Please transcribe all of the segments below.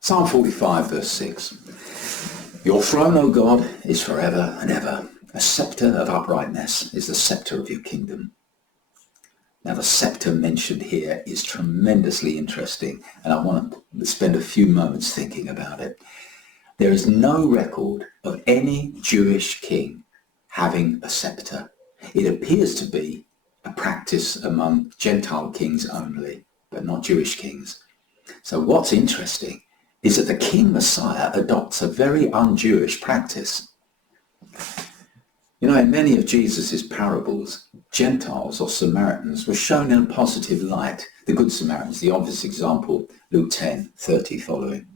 Psalm 45 verse 6. Your throne, O God, is forever and ever. A sceptre of uprightness is the sceptre of your kingdom. Now the sceptre mentioned here is tremendously interesting, and I want to spend a few moments thinking about it. There is no record of any Jewish king having a sceptre. It appears to be a practice among Gentile kings only, but not Jewish kings. So what's interesting is that the King Messiah adopts a very un-Jewish practice. You know, in many of Jesus' parables, Gentiles or Samaritans were shown in a positive light. The Good Samaritans, the obvious example, Luke 10:30 following.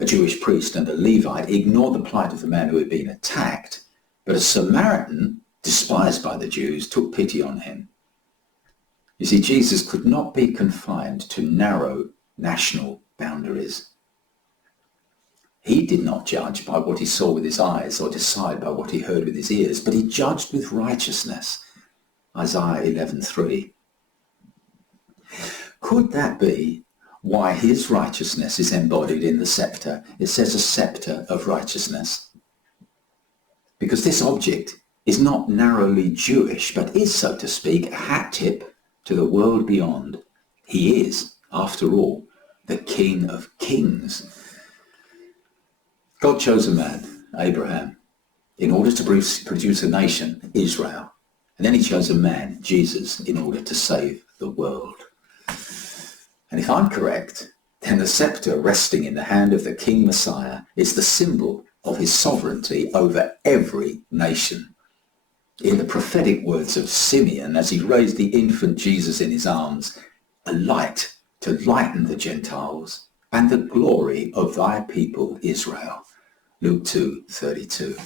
A Jewish priest and a Levite ignored the plight of the man who had been attacked, but a Samaritan, despised by the Jews, took pity on him. You see, Jesus could not be confined to narrow national boundaries. He did not judge by what he saw with his eyes or decide by what he heard with his ears, but he judged with righteousness. Isaiah 11:3. Could that be why his righteousness is embodied in the sceptre? It says a sceptre of righteousness. Because this object is not narrowly Jewish, but is, so to speak, a hat tip to the world beyond. He is, after all, the King of Kings. God chose a man, Abraham, in order to produce a nation, Israel. And then he chose a man, Jesus, in order to save the world. And if I'm correct, then the scepter resting in the hand of the King Messiah is the symbol of his sovereignty over every nation. In the prophetic words of Simeon, as he raised the infant Jesus in his arms, a light to lighten the Gentiles and the glory of thy people Israel. Luke 2:32.